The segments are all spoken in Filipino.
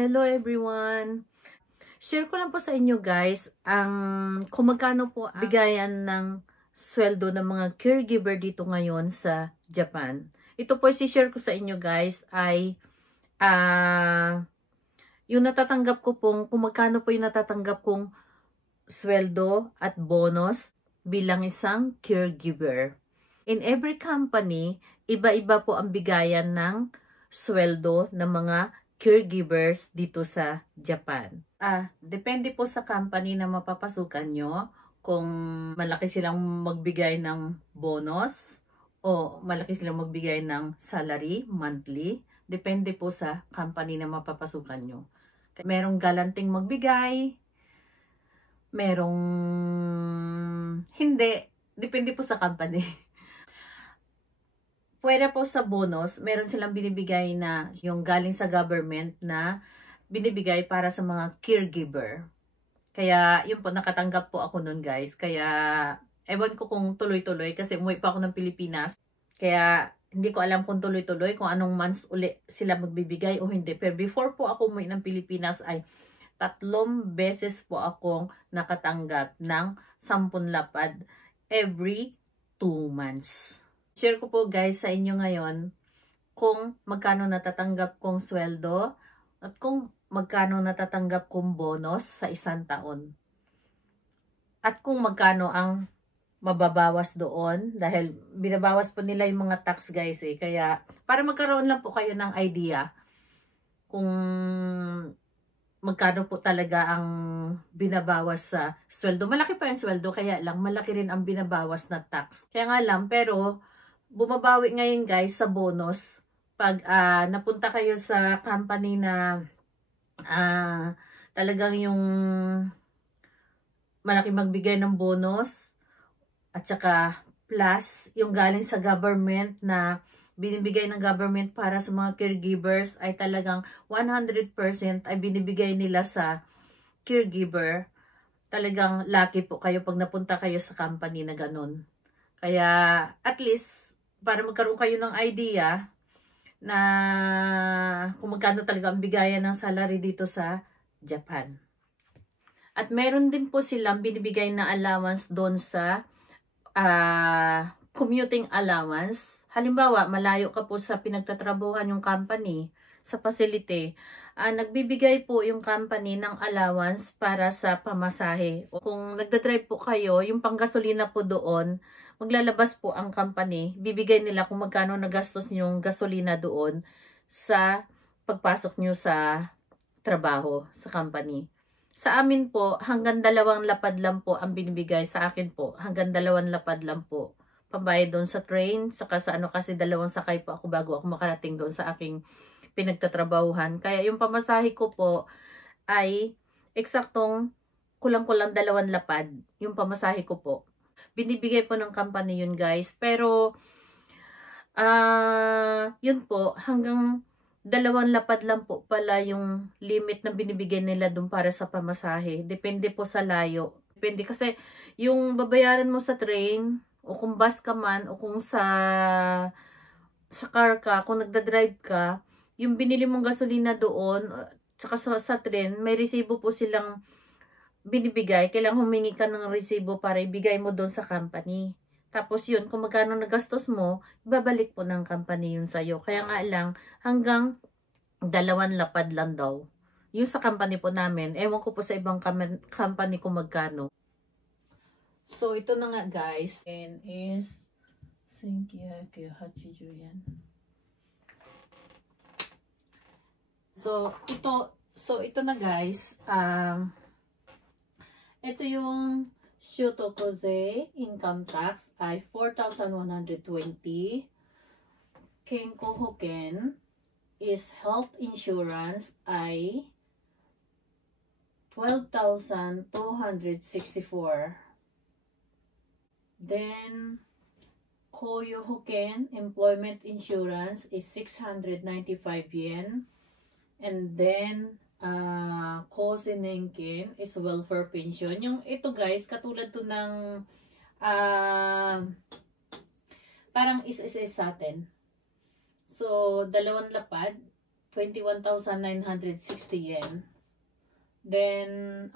Hello everyone! Share ko lang po sa inyo guys ang kung magkano po bigayan ng sweldo ng mga caregiver dito ngayon sa Japan. Ito po si-share ko sa inyo guys ay yung natatanggap ko pong kung magkano po yung natatanggap kong sweldo at bonus bilang isang caregiver. In every company, iba-iba po ang bigayan ng sweldo ng mga caregivers dito sa Japan. Depende po sa company na mapapasukan nyo kung malaki silang magbigay ng bonus o malaki silang magbigay ng salary monthly. Depende po sa company na mapapasukan nyo. Merong galanting magbigay, merong hindi. Depende po sa company. Pwede po sa bonus, meron silang binibigay na yung galing sa government na binibigay para sa mga caregiver. Kaya yun po, nakatanggap po ako nun guys. Kaya ewan ko kung tuloy-tuloy kasi umuwi pa ako ng Pilipinas. Kaya hindi ko alam kung tuloy-tuloy kung anong months uli sila magbibigay o hindi. Pero before po ako umuwi ng Pilipinas ay 3 beses po akong nakatanggap ng 10 lapad every 2 months. Share ko po guys sa inyo ngayon kung magkano natatanggap kong sweldo at kung magkano natatanggap kong bonus sa isang taon. At kung magkano ang mababawas doon dahil binabawas po nila yung mga tax guys eh. Kaya para magkaroon lang po kayo ng idea kung magkano po talaga ang binabawas sa sweldo. Malaki pa yung sweldo kaya lang malaki rin ang binabawas na tax. Kaya nga lang pero bumabawi ngayon guys sa bonus pag napunta kayo sa company na talagang yung malaki magbigay ng bonus at saka plus yung galing sa government na binibigay ng government para sa mga caregivers ay talagang 100% ay binibigay nila sa caregiver. Talagang lucky po kayo pag napunta kayo sa company na ganun. Kaya at least para magkaroon kayo ng idea na kung magkano talaga ang bigayan ng salary dito sa Japan. At meron din po silang binibigay na allowance doon sa commuting allowance. Halimbawa, malayo ka po sa pinagtatrabuhan yung company, sa facility. Nagbibigay po yung company ng allowance para sa pamasahe. O kung nagdadrive po kayo, yung panggasolina po doon, maglalabas po ang company, bibigay nila kung magkano nagastos yung gasolina doon sa pagpasok nyo sa trabaho, sa company. Sa amin po, hanggang 2 lapad lang po ang binibigay. Sa akin po, hanggang 2 lapad lang po. Pambayad doon sa train, saka sa kasi 2 sakay po ako bago ako makarating doon sa aking pinagtatrabahuhan. Kaya yung pamasahe ko po ay eksaktong kulang-kulang 2 lapad yung pamasahe ko po. Binibigay po ng company yun guys. Pero, yun po, hanggang 2 lapad lang po pala yung limit na binibigay nila dun para sa pamasahe. Depende po sa layo. Depende kasi yung babayaran mo sa train, o kung bus ka man, o kung sa car ka, kung nagdadrive ka, yung binili mong gasolina doon, tsaka sa train, may resibo po silang binibigay, kailangan humingi ka ng resibo para ibigay mo doon sa company. Tapos yun, kung magkano nagastos mo, ibabalik po ng company yun sa'yo. Kaya nga lang, hanggang 2 lapad lang daw. Yung sa company po namin, ewan ko po sa ibang company kung magkano. So, ito na nga guys. And is, yan. So, ito na guys. Ito yung Shotokoze income tax ay 4,120. Kenko Hoken is health insurance ay 12,264. Then Koyo Hoken employment insurance is 695 yen. And then Kosenenken is welfare pension. Yung ito guys, katulad to ng parang is sa atin. So, 2 lapad 21,960 yen. Then,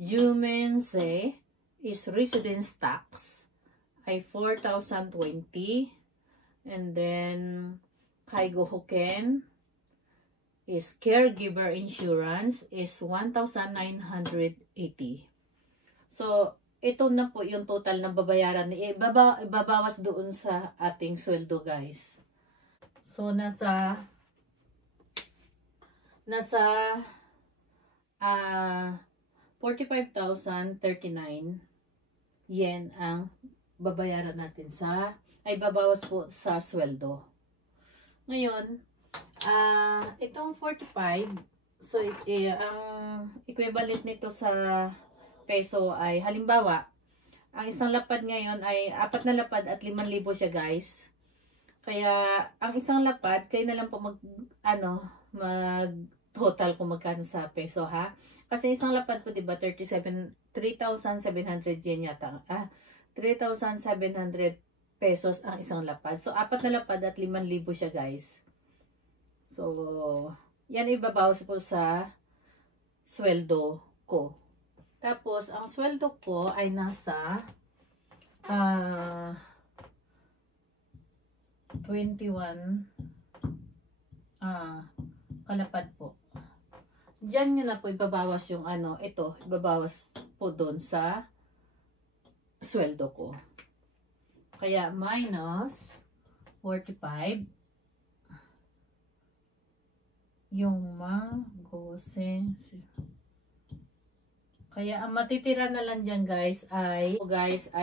Jumense is residence tax ay 4,020. And then, Kaigo Hoken is caregiver insurance is 1,980. So, ito na po yung total ng babayaran. Ibabawas doon sa ating sweldo, guys. So, nasa 45,039 yen ang babayaran natin babawas po sa sweldo. Ngayon, itong 45, so ang equivalent nito sa peso ay, halimbawa, ang isang lapad ngayon ay 4 na lapad at 5,000 siya, guys. Kaya, ang isang lapad, kayo na lang po mag-total kung magkano sa peso, ha? Kasi isang lapad po, diba, 3,700 yen yata. 3,700 pesos ang isang lapad. So, 4 na lapad at 5,000 siya, guys. So, yan ibabawas po sa sweldo ko. Tapos, ang sweldo ko ay nasa 21 kalapad po. Diyan nyo na po ibabawas yung ito, ibabawas po doon sa sweldo ko. Kaya minus 45 yung manggose. Kaya ang matitira na lang dyan, guys, ay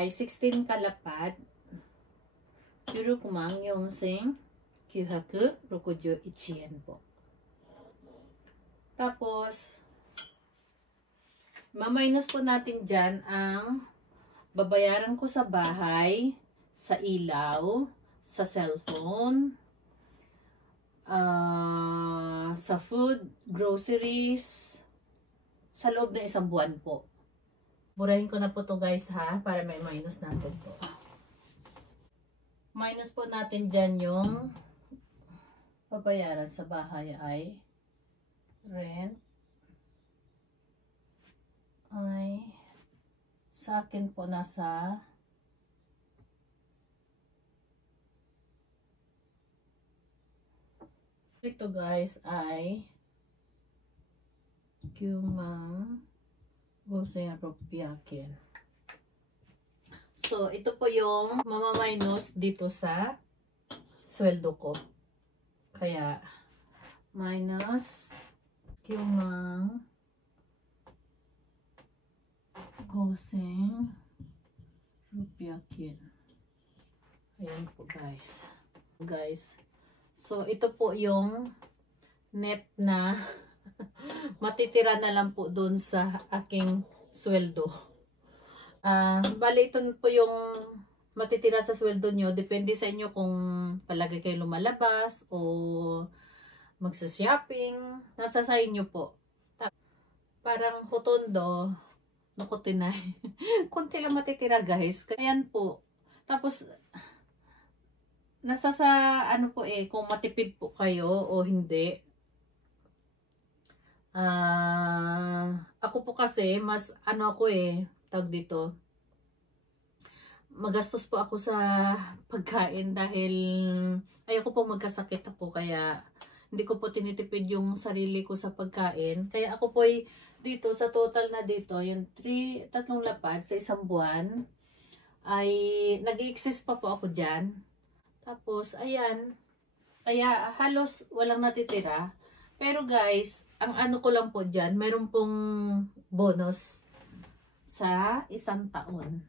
16 kalapad. Yurukumang yung sing 961 yen po. Tapos, maminus po natin dyan ang babayaran ko sa bahay, sa ilaw, sa cellphone, sa food, groceries, sa loob ng isang buwan po. Burahin ko na po to, guys, ha, para may minus natin po. Minus po natin dyan yung babayaran sa bahay ay rent ay sa akin po nasa ito, guys, ay kumang goseng rupiakin. So, ito po yung mamaminus dito sa sweldo ko. Kaya, minus kumang goseng rupiakin. Ayan po, guys. So, ito po yung net na matitira na lang po doon sa aking sweldo. Bali, ito po yung matitira sa sweldo nyo. Depende sa inyo kung palagi kayo lumalabas o magsa-shopping. Nasa sa inyo po. Parang hotondo, nakutinay. Kunti lang matitira, guys. Ayan po. Tapos, nasa sa po kung matipid po kayo o hindi. Ako po kasi, mas tawag dito, magastos po ako sa pagkain dahil ayoko po magkasakit ako, kaya hindi ko po tinitipid yung sarili ko sa pagkain. Kaya ako po dito, sa total na dito, yung 3 lapad sa isang buwan, ay nag-i-excess pa po ako dyan. Tapos, ayan, kaya halos walang natitira. Pero, guys, ang ko lang po dyan, meron pong bonus sa isang taon.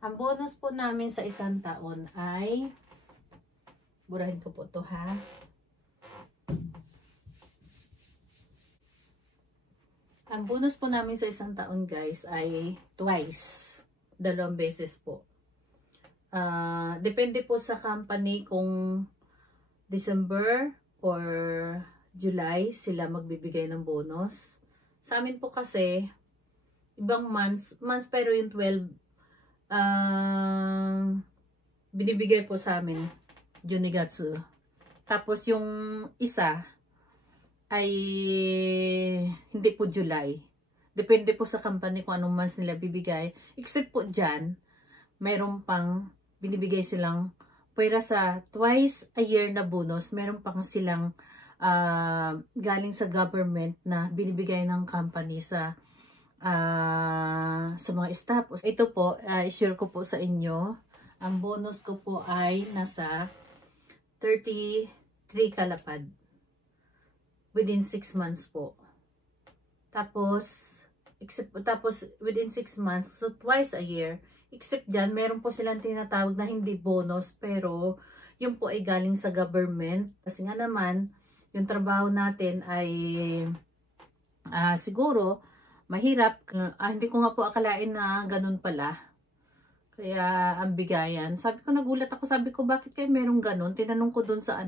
Ang bonus po namin sa isang taon ay, burahin ko po to, ha. Ang bonus po namin sa isang taon, guys, ay twice. 2 beses po. Depende po sa company kung December or July sila magbibigay ng bonus. Sa amin po kasi, ibang months pero yung 12, binibigay po sa amin, Junigatsu. Tapos yung isa ay hindi po July. Depende po sa company kung anong months nila bibigay. Except po dyan, mayroon pang binibigay silang pwera sa twice a year na bonus. Mayroon pang silang galing sa government na binibigay ng company sa mga staff. Ito po, i-share ko po sa inyo. Ang bonus ko po ay nasa 33 kalapad. Within 6 months po. Tapos within 6 months, so twice a year. Except dyan, meron po silang tinatawag na hindi bonus, pero yun po ay galing sa government. Kasi nga naman, yung trabaho natin ay siguro mahirap. Hindi ko nga po akalain na ganun pala. Kaya ang bigayan. Sabi ko, nagulat ako. Sabi ko, bakit kayo merong ganun? Tinanong ko dun sa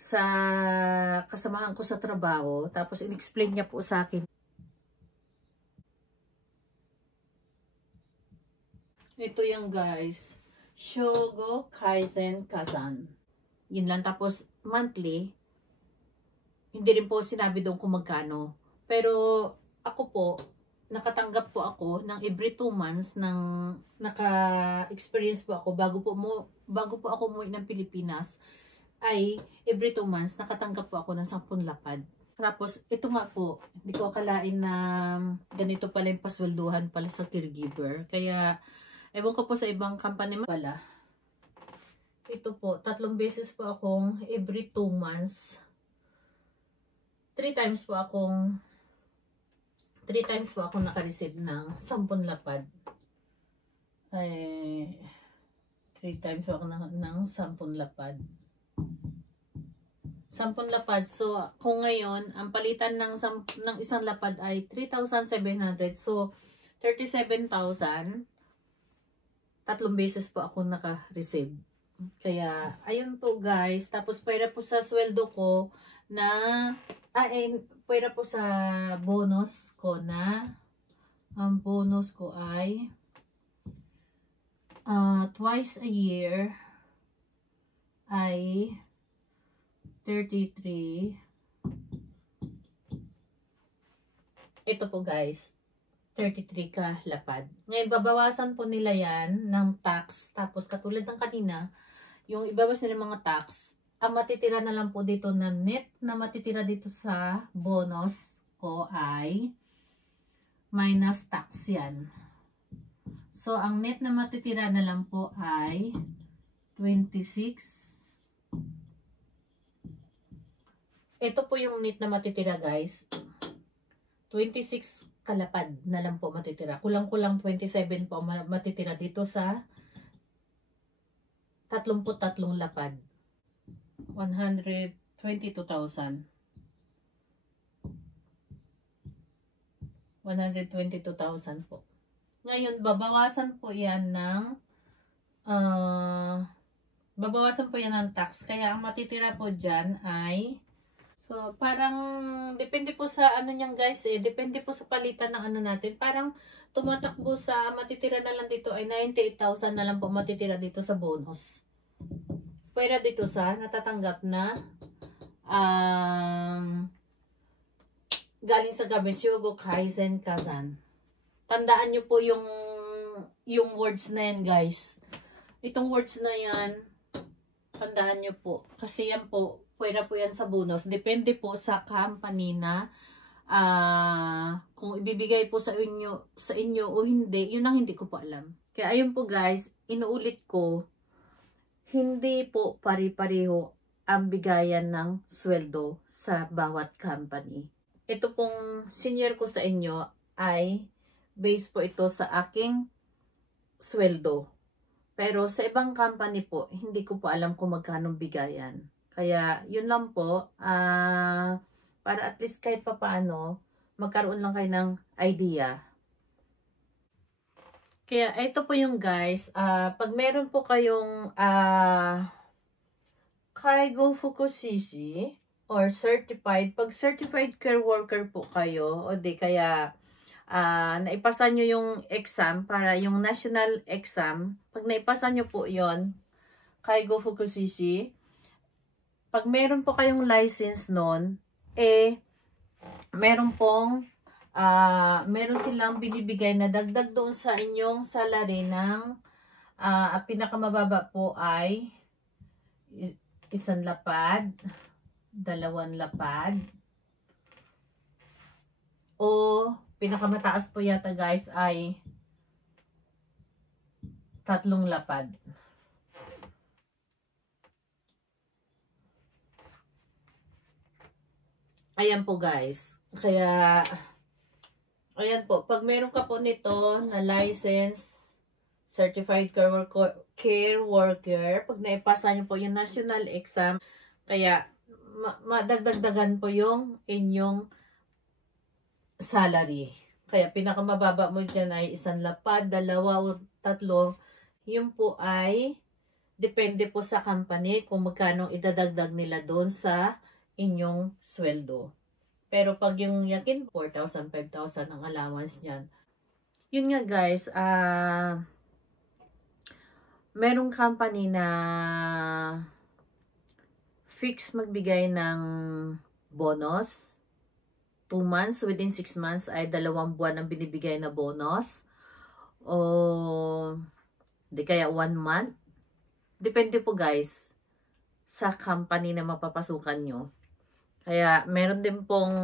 sa kasamahan ko sa trabaho. Tapos in-explain niya po sa akin. Ito yung guys. Shogo Kaizen Kazan. Yun lang. Tapos monthly. Hindi rin po sinabi doon kung magkano. Pero ako po, nakatanggap po ako ng every 2 months ng naka-experience po ako bago po ako umuwi ng Pilipinas. Ay every 2 months nakatanggap po ako ng 10 lapad. Tapos ito nga po, hindi ko akalain na ganito pala yung paswelduhan pala sa caregiver. Kaya ewan ko po sa ibang company pala. Ito po, 3 beses po akong every 2 months. 3 times po akong naka-receive ng 10 lapad. Ay 3 times po ako ng 10 lapad. 10 lapad. So, kung ngayon, ang palitan ng isang lapad ay 3,700. So, 37,000. 3 beses po ako naka-receive. Kaya, ayun po guys. Tapos, pwera po sa sweldo ko na, pwera po sa bonus ko na, ang bonus ko ay, twice a year, ay 33. Ito po guys, 33 ka lapad. Ngayon, babawasan po nila yan ng tax. Tapos, katulad ng kanina, yung ibawas nila mga tax, ang matitira na lang po dito na net na matitira dito sa bonus ko ay minus tax yan. So, ang net na matitira na lang po ay 26. Ito po yung net na matitira guys. 26 kalapad na lang po matitira. Kulang-kulang 27 po matitira dito sa 33 lapad. 122,000. 122,000 po. Ngayon, babawasan po yan ng tax. Kaya ang matitira po dyan ay, so parang depende po sa ano niyan guys depende po sa palitan ng ano natin. Parang tumatakbo sa matitira na lang dito ay 98,000 na lang po matitira dito sa bonus. Pwera dito sa natatanggap na galing sa government, Shogo Kaizen Kazan. Tandaan nyo po yung words na yan guys. Itong words na yan, tandaan nyo po. Kasi yan po, pwera po yan sa bonus. Depende po sa company na kung ibibigay po sa inyo o hindi, yun ang hindi ko po alam. Kaya ayun po guys, inuulit ko, hindi po pari-pareho ang bigayan ng sweldo sa bawat company. Ito pong senior ko sa inyo ay base po ito sa aking sweldo. Pero sa ibang company po, hindi ko po alam kung magkano bigayan. Kaya yun lang po, para at least kahit papaano, magkaroon lang kayo ng idea. Kaya ito po yung guys, pag meron po kayong Kaigo Fukushiji or certified, pag certified care worker po kayo, o di kaya naipasa nyo yung exam, para yung national exam, pag naipasa nyo po yon Kaigo Fukushiji, pag meron po kayong license nun, meron silang binibigay na dagdag doon sa inyong salary ng pinakamababa po ay 1 lapad, 2 lapad, o pinakamataas po yata guys ay 3 lapad. Ayan po guys. Kaya, ayan po. Pag meron ka po nito na license, certified care worker, pag naipasa nyo po yung national exam, kaya madagdagdagan po yung inyong salary. Kaya pinakamababa mo dyan ay 1 lapad, 2 o 3. Yun po ay depende po sa company kung magkano idadagdag nila doon sa inyong sweldo. Pero pag yung yakin 4,000, 5,000 ang allowance niyan. Yun nga guys, merong company na fix magbigay ng bonus. 2 months, within 6 months ay 2 buwan ang binibigay na bonus. O di kaya 1 month. Depende po guys sa company na mapapasukan nyo. Kaya meron din pong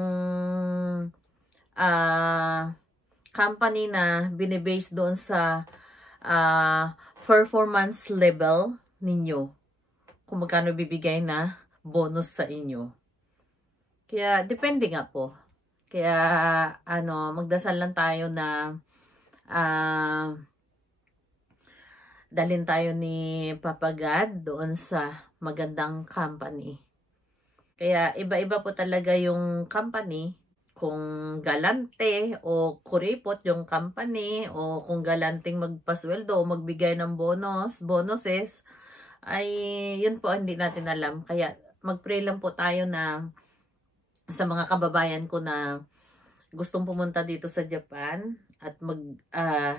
company na binibase doon sa performance level ninyo. Kung magkano bibigay na bonus sa inyo. Kaya depende nga po. Kaya magdasal lang tayo na dalhin tayo ni Papa God doon sa magandang company. Kaya iba-iba po talaga yung company, kung galante o kuripot yung company, o kung galanting magpasweldo o magbigay ng bonuses, ay yun po hindi natin alam. Kaya mag-pray lang po tayo na sa mga kababayan ko na gustong pumunta dito sa Japan at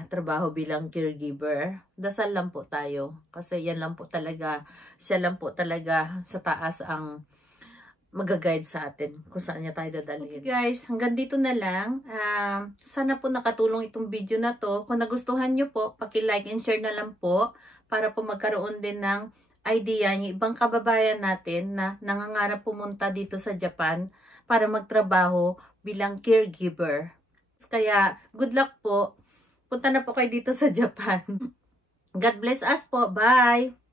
trabaho bilang caregiver, dasal lang po tayo. Kasi yan lang po talaga, siya lang po talaga sa taas ang mag-guide sa atin kung saan niya tayo dadalhin. Okay guys, hanggang dito na lang. Sana po nakatulong itong video na to. Kung nagustuhan nyo po, paki-like and share na lang po para po magkaroon din ng idea yung ibang kababayan natin na nangangarap pumunta dito sa Japan para magtrabaho bilang caregiver. Kaya, good luck po. Punta na po kayo dito sa Japan. God bless us po. Bye!